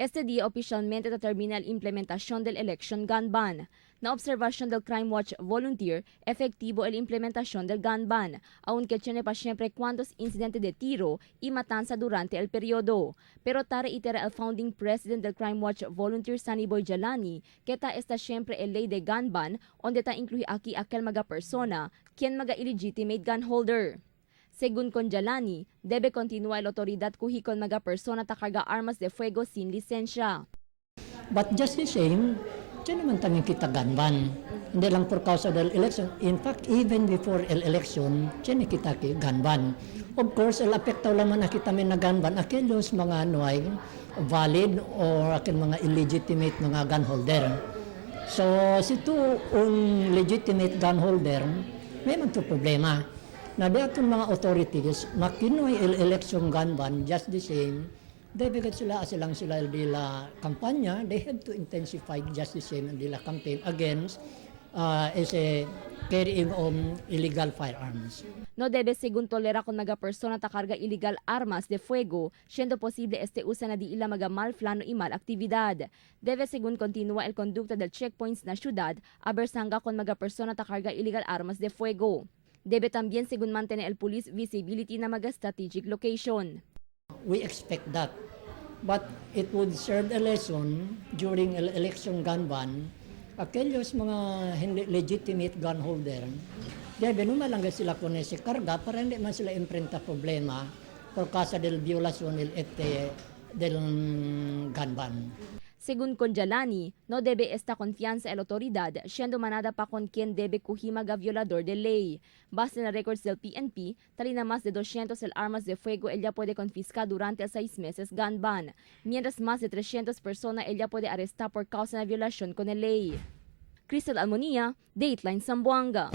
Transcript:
Este día oficialmente determina la implementación del Election Gun Ban. Na observación del Crime Watch Volunteer, efectivo la implementación del gun ban, aunque tiene pa siempre cuantos incidentes de tiro y matanza durante el periodo. Pero tara itera el founding president del Crime Watch Volunteer Sunny Boy Jalani, que ta está siempre el ley de gun ban, onde ta incluye aquí aquel mga persona, quien mga illegitimate gun holder. Según con Jalani, debe continuar la autoridad kuhi con mga persona ta carga armas de fuego sin lisensya. But just the same, diyan naman tanging kita ganban. Hindi lang for cause of the election. In fact, even before the election, diyan kita ganban. Of course, el-apektaw laman na kita may naganban, akilos mga ay valid or akin mga illegitimate mga gun holder. So, situ un legitimate gun holder, may man to problema. Na daton mga authorities, makinoy el-election gun ban, just the same, dapat silang sila dila kampanya, they have to intensify just the same dila campaign against carrying on illegal firearms. No debe según tolera con mga persona ta carga illegal armas de fuego, siendo posible este usa na di ila mga malplano y mal aktibidad. Debe según continua el conducta del checkpoints na syudad, abersanga con mga persona ta carga illegal armas de fuego. Debe también según mantener el police visibility na mga strategic location. We expect that. But it would serve a lesson during election gun ban, aquellos mga hindi legitimate gun holder, debe numalangga sila kung si karga para hindi man sila imprenta problema por causa del violación del gun ban. Según con Jalani, no debe esta confianza el autoridad, siendo manada pa con quien debe kuhimaga violador de ley. Base na records del PNP, talina más de 200 el armas de fuego ella puede confiscar durante 6 meses gun ban, mientras más de 300 personas ella puede arrestar por causa de violación con el ley. Crystal Almonía, Dateline Zamboanga.